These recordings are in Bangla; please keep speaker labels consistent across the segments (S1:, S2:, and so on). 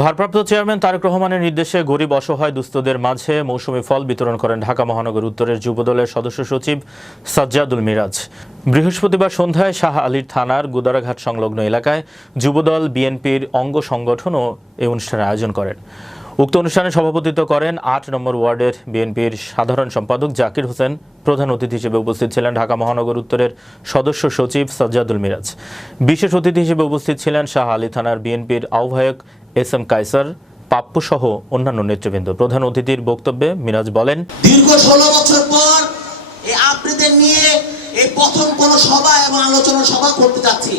S1: ভারপ্রাপ্ত চেয়ারম্যান তারেক রহমানের নির্দেশে গরিব অসহায় দুস্থদের মাঝে মৌসুমি ফল বিতরণ করেন ঢাকা মহানগর উত্তরের যুবদলের সদস্য সচিব সাজ্জাদুল মিরাজ। বৃহস্পতিবার সন্ধ্যায় শাহ আলীর থানার গুদারাঘাট সংলগ্ন এলাকায় যুবদল, বিএনপির অঙ্গ সংগঠনও এই অনুষ্ঠানের আয়োজন করেন। উক্ত অনুষ্ঠানে সভাপতিত্ব করেন আট নম্বর ওয়ার্ডের বিএনপির সাধারণ সম্পাদক জাকির হোসেন, প্রধান অতিথি হিসেবে উপস্থিত ছিলেন ঢাকা মহানগর উত্তরের সদস্য সচিব সাজ্জাদুল মিরাজ। বিশেষ অতিথি হিসেবে উপস্থিত ছিলেন শাহ আলী থানার বিএনপির আহ্বায়ক এস এম কায়সার পাপ্পু সহ অন্যান্য নেতৃবৃন্দ। প্রধান অতিথির বক্তব্যে মিরাজ বলেন,
S2: দীর্ঘ ষোলো বছর পর এই আপনাদের নিয়ে এই প্রথম কোন সভা এবং আলোচনা সভা করতে যাচ্ছি।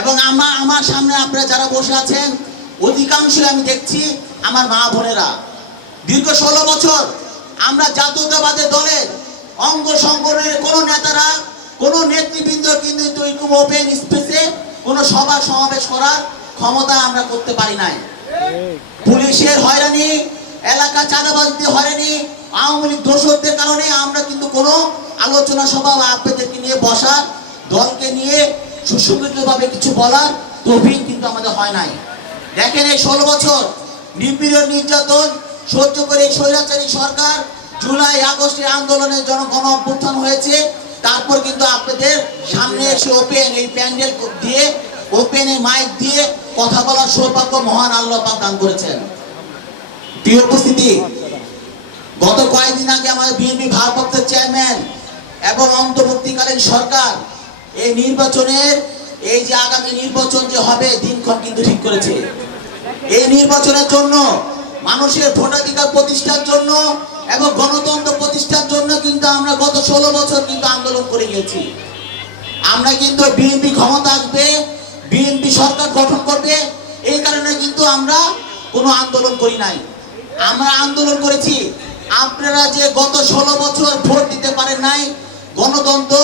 S2: এবং আমার আমার সামনে আপনারা যারা বসে আছেন, অধিকাংশই আমি দেখছি আমার মা বোনেরা। দীর্ঘ ষোলো বছর আমরা জাতীয়তাবাদের দলের অঙ্গ সংগঠনের কোনো নেতারা, কোনো নেতৃবৃন্দ কিন্তু ওপেন স্পেসে কোনো সভা সমাবেশ করার ক্ষমতা আমরা করতে পারি নাই। পুলিশের হয়রানি, এলাকা চাঁদাবাজিতে হয়রানি, আওয়ামী লীগ দোষরদের কারণে আমরা কিন্তু কোনো আলোচনা সভা বা আপনাদেরকে নিয়ে বসার, দলকে নিয়ে সুসংগঠিতভাবে কিছু বলার তৌফিক কিন্তু আমাদের হয় নাই। দেখেন এই ষোলো বছর নিপীড়ন, নির্যাতন সহ্য করে স্বৈরাচারী সরকার জুলাই, আগস্টের আন্দোলনের জন গণ অভ্যুত্থান হয়েছে। তারপর কিন্তু আপনাদের সামনে এসে ওপেন এই প্যান্ডেল দিয়ে ওপেনে মাইক দিয়ে কথা বলার সৌভাগ্য মহান আল্লাহ পাক দান করেছেন। প্রিয় উপস্থিতি, গত কয়েকদিন আগে আমাদের বিএনপি ভারপ্রাপ্ত চেয়ারম্যান এবং অন্তর্বর্তীকালীন সরকার এই নির্বাচনের, এই যে আগামী নির্বাচন যে হবে, দিনক্ষণ কিন্তু ঠিক করেছে। এই নির্বাচনের জন্য, মানুষের ভোটাধিকার প্রতিষ্ঠার জন্য এবং গণতন্ত্র প্রতিষ্ঠার জন্য কিন্তু আমরা গত ষোলো বছর কিন্তু আন্দোলন করে গেছি আমরা কিন্তু বিএনপি ক্ষমতা আসবে বিএনপি সরকার গঠন করবে, এই কারণে কিন্তু আমরা কোনো আন্দোলন করি নাই। আমরা আন্দোলন করেছি। আপনারা যে গত ষোলো বছর ভোট দিতে পারেন নাই, গণতন্ত্র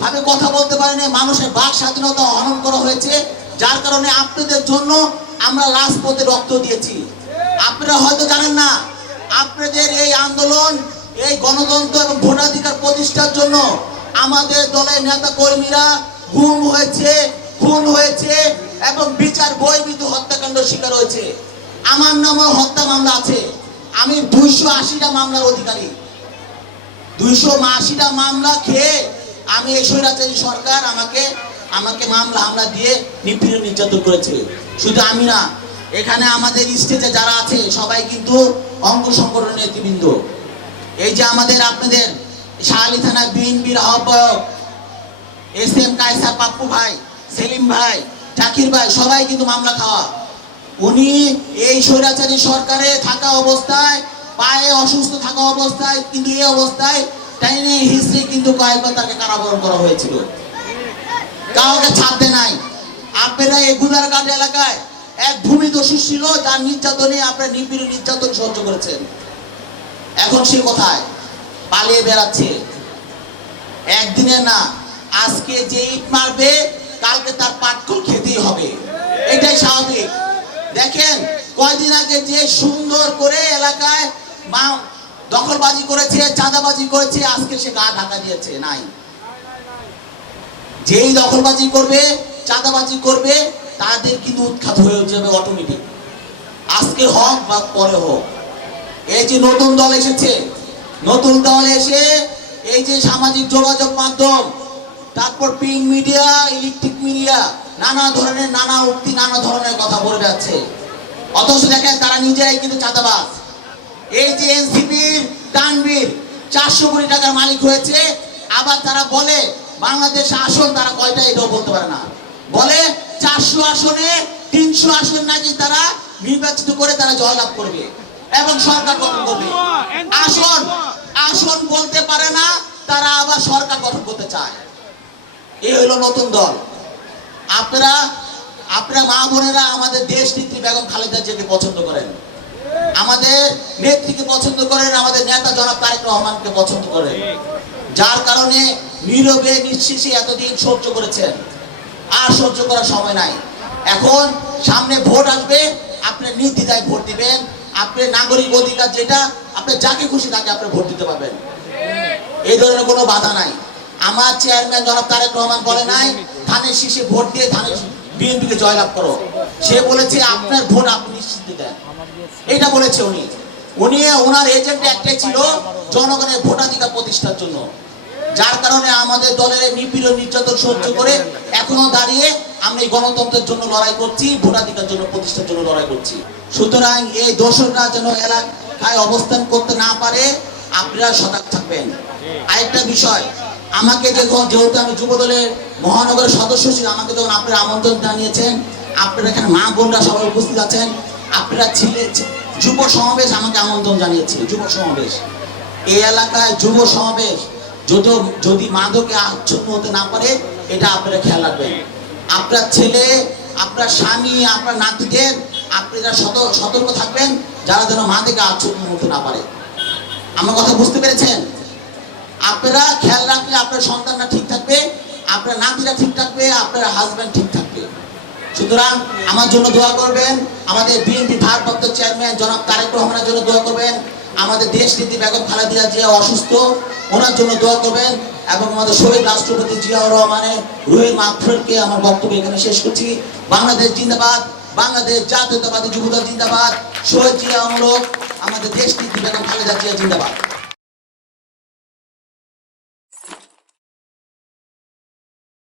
S2: ভাবে কথা বলতে পারেনি মানুষের বাক স্বাধীনতা হরণ করা হয়েছে, যার কারণে আপনাদের জন্য আমরা রাজপথে রক্ত দিয়েছি। আপনারা হয়তো জানেন না, আপনাদের এই আন্দোলন, এই গণতন্ত্র এবং ভোটাধিকার প্রতিষ্ঠার জন্য আমাদের দলের নেতা কর্মীরা গুম হয়েছে খুন হয়েছে এবং বিচার বহির্ভূত হত্যাকাণ্ড শিকার হয়েছে। আমার নামে হত্যা মামলা আছে। আমি দুইশো আশিটা মামলার অধিকারী। দুইশো আশিটা মামলা খেয়ে আমি এই সরকার আমাকে আমাকে মামলা, হামলা দিয়ে নিপীড়ন নির্যাতন করেছে। শুধু আমি না, এখানে আমাদের স্টেজে যারা আছে, সবাই কিন্তু অঙ্গ সংগঠনের নেতৃবৃন্দ। এই যে আমাদের, আপনাদের শাহালি থানা বিএনপির আহ্বায়ক এস এম কায়সার পাপ্পু ভাই সেলিম ভাই, জাকির ভাই, সবাই কিন্তু মামলা খাওয়া। উনি এই স্বৈরাচারী সরকারে থাকা অবস্থায়, পায়ে অসুস্থ থাকা অবস্থায়, কিন্তু এই অবস্থায় টাইনে হিস্ট্রি কিন্তু কয়েকবার তাকে কারাবরণ করা হয়েছিল। কাউকে ছাড়তে নাই। আপনারা এই গুদারঘাট এলাকায় এক ভূমি দোষী ছিল, যার নির্যাতনে আপনারা নিপীড়ন নির্যাতন সহ্য করেছেন। এখন সে কোথায়? পালিয়ে বেড়াচ্ছে। একদিনে না, আজকে যে ইট মারবে কালকে তার পাটকল খেতেই হবে। এটাই স্বাভাবিক। দেখেন, কয়দিন আগে যে সুন্দর করে এলাকায় মা দখলবাজি করেছে, চাঁদাবাজি করেছে, আজকে সে গা ঢাকা দিয়েছে, নাই। যেই দখলবাজি করবে, চাঁদাবাজি করবে, তাদের কিন্তু উৎখাত হয়ে যাবে অটোমেটিক আজকে হোক বা পরে হোক। এই যে নতুন দল এসেছে, নতুন দল এসে এই যে সামাজিক যোগাযোগ মাধ্যম তারপর প্রিন্ট মিডিয়া ইলেকট্রিক মিডিয়া নানা ধরনের, নানা উক্তি, নানা ধরনের কথা বলে যাচ্ছে। অথচ দেখেন তারা নিজেরাই কিন্তু চাঁদাবাজ। এই যে এনসিপির তানবীর চারশো কোটি টাকার মালিক হয়েছে, আবার তারা বলে বাংলাদেশ আসন, তারা কয়টা এটাও বলতে পারে না। বলে চারশো আসনে, তিনশো আসন নাকি তারা নির্বাচিত করে তারা জয়লাভ করবে এবং সরকার গঠন করবে। আসন আসন বলতে পারে না, তারা আবার সরকার গঠন করতে চায়। এই হলো নতুন দল। আপনারা আপনারা মা বোনেরা আমাদের দেশ নেত্রী বেগম খালেদা জিয়াকে পছন্দ করেন। আমাদের নেত্রীকে পছন্দ করেন, আমাদের নেতা জনাব তারেক রহমানকে পছন্দ করেন। যার কারণে নীরবে নিঃশেষে এতদিন সহ্য করেছেন। আর সহ্য করার সময় নাই। এখন সামনে ভোট আসবে, আপনি নির্দ্বিধায় ভোট দিবেন। আপনি নাগরিক অধিকার যেটা, আপনি যাকে খুশি তাকে আপনি ভোট দিতে পারবেন। এই ধরনের কোনো বাধা নাই। আমার চেয়ারম্যান জনাব তারেক রহমান বলে নাই, ধানের শীষে ভোট দিয়ে ধানের বিএনপিকে জয়লাভ করো। সে বলেছে, আপনার ভোট আপনি নিশ্চিত এটা বলেছে উনি। উনি ওনার এজেন্ট একটাই ছিল জনগণের ভোটাধিকার প্রতিষ্ঠার জন্য। যার কারণে আমাদের দলের নিপীড়ন, নির্যাতন সহ্য করে এখনও দাঁড়িয়ে আমরা এই গণতন্ত্রের জন্য লড়াই করছি, ভোটাধিকার জন্য, প্রতিষ্ঠার জন্য লড়াই করছি। সুতরাং এই দোষররা যেন এলাকায় অবস্থান করতে না পারে, আপনারা সজাগ থাকবেন। আরেকটা বিষয় আমাকে যখন, যেহেতু আমি যুব দলের মহানগরের সদস্য ছিল আমাকে যখন আপনারা আমন্ত্রণ জানিয়েছেন। আপনারা এখানে মা বোনরা সবাই উপস্থিত আছেন। আপনারা ছিলেন যুব সমাবেশ আমাকে আমন্ত্রণ জানিয়েছে যুব সমাবেশ। এই এলাকায় যুব সমাবেশ যদি যদি মাদকে আচ্ছন্ন হতে না পারে, এটা আপনারা খেয়াল রাখবেন। আপনার ছেলে, আপনার স্বামী, আপনার নাতিদের, আপনারা সত- সতর্ক থাকবেন, যারা যেন মাদকে আচ্ছন্ন হতে না পারে। আমার কথা বুঝতে পেরেছেন? আপনারা খেয়াল রাখলে আপনার সন্তানরা ঠিক থাকবে, আপনার নাতিরা ঠিক থাকবে, আপনার হাজব্যান্ড ঠিক থাকবে। সুতরাং আমার জন্য দোয়া করবেন, আমাদের বিএনপি ভারপ্রাপ্ত চেয়ারম্যান জনাব তারেক রহমানের জন্য দোয়া করবেন, আমাদের দেশ নীতি বেগম খালেদা জিয়া অসুস্থ, ওনার জন্য দোয়া করবেন, এবং আমাদের শহীদ রাষ্ট্রপতি জিয়াউর রহমানের রুহের মাগফিরাতকে আমার বক্তব্য এখানে শেষ করছি। বাংলাদেশ জিন্দাবাদ, বাংলাদেশ জাতীয়তাবাদী যুবদল জিন্দাবাদ, শহীদ জিয়া অমরক, আমাদের দেশ নীতি বেগম খালেদা জিয়া জিন্দাবাদ।